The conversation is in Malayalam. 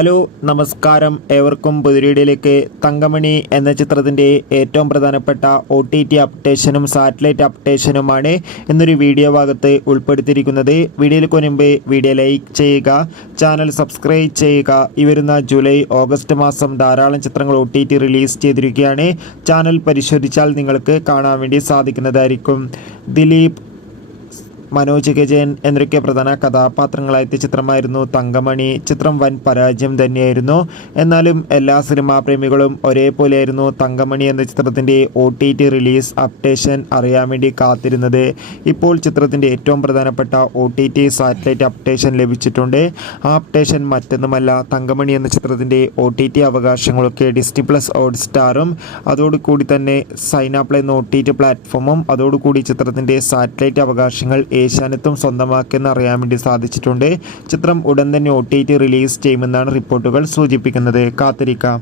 ഹലോ നമസ്കാരം, ഏവർക്കും പുതിയൊരു തങ്കമണി എന്ന ചിത്രത്തിൻ്റെ ഏറ്റവും പ്രധാനപ്പെട്ട OTT അപ്ഡേഷനും സാറ്റലൈറ്റ് അപ്ഡേഷനുമാണ് എന്നൊരു വീഡിയോ ഭാഗത്ത് ഉൾപ്പെടുത്തിയിരിക്കുന്നത്. വീഡിയോയിലേക്ക് മുൻപ് വീഡിയോ ലൈക്ക് ചെയ്യുക, ചാനൽ സബ്സ്ക്രൈബ് ചെയ്യുക. ഈ വരുന്ന ജൂലൈ ഓഗസ്റ്റ് മാസം ധാരാളം ചിത്രങ്ങൾ OTT റിലീസ് ചെയ്തിരിക്കുകയാണ്. ചാനൽ പരിശോധിച്ചാൽ നിങ്ങൾക്ക് കാണാൻ വേണ്ടി സാധിക്കുന്നതായിരിക്കും. ദിലീപ്, മനോജ് കെ ജയൻ എന്നൊക്കെ പ്രധാന കഥാപാത്രങ്ങളായ ചിത്രമായിരുന്നു തങ്കമണി. ചിത്രം വൻ പരാജയം തന്നെയായിരുന്നു. എന്നാലും എല്ലാ സിനിമാ പ്രേമികളും ഒരേപോലെയായിരുന്നു തങ്കമണി എന്ന ചിത്രത്തിൻ്റെ OTT റിലീസ് അപ്ഡേഷൻ അറിയാൻ വേണ്ടി കാത്തിരുന്നത്. ഇപ്പോൾ ചിത്രത്തിൻ്റെ ഏറ്റവും പ്രധാനപ്പെട്ട OTT സാറ്റലൈറ്റ് അപ്ഡേഷൻ ലഭിച്ചിട്ടുണ്ട്. ആ അപ്ഡേഷൻ മറ്റൊന്നുമല്ല, തങ്കമണി എന്ന ചിത്രത്തിൻ്റെ OTT അവകാശങ്ങളൊക്കെ ഡിസ്നി പ്ലസ് ഹോട്ട്സ്റ്റാറും അതോടുകൂടി തന്നെ സൈനാപ്ലേ എന്ന OTT പ്ലാറ്റ്ഫോമും അതോടുകൂടി ചിത്രത്തിൻ്റെ സാറ്റലൈറ്റ് അവകാശങ്ങൾ ഏഷ്യാനെറ്റും സ്വന്തമാക്കിയെന്ന് അറിയാൻ വേണ്ടി സാധിച്ചിട്ടുണ്ട്. ചിത്രം ഉടൻ തന്നെ OTT റിലീസ് ചെയ്യുമെന്നാണ് റിപ്പോർട്ടുകൾ സൂചിപ്പിക്കുന്നത്. കാത്തിരിക്കാം.